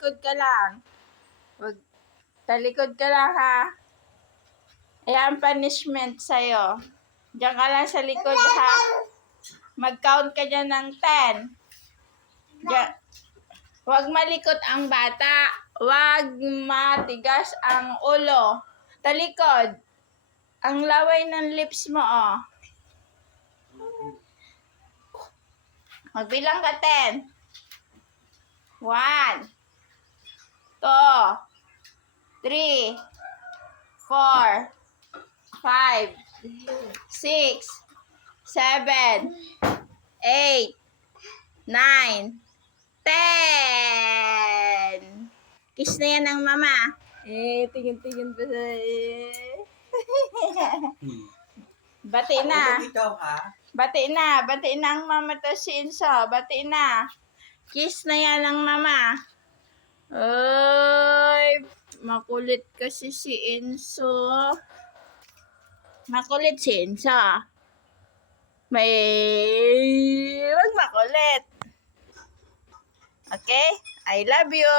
talikod ka lang. Wag, talikod ka lang ha. Ayan ang punishment sa'yo. Diyan ka lang sa likod ha. Mag-count ka dyan ng 10. Diyan. Huwag malikot ang bata. Huwag matigas ang ulo. Talikod. Ang laway ng lips mo, oh. Magbilang ka 10. 1, 2, 3, 4, 5, 6, 7, 8, 9, 10. Kiss na yan ng mama. Tingin-tingin pa sa... Bati na. Bati na. Bati na ang mama to si Inso. Bati na. Kiss na yan ng mama. Ay, makulit kasi si Inso. Makulit si Inso. Wag makulit. Okay? I love you.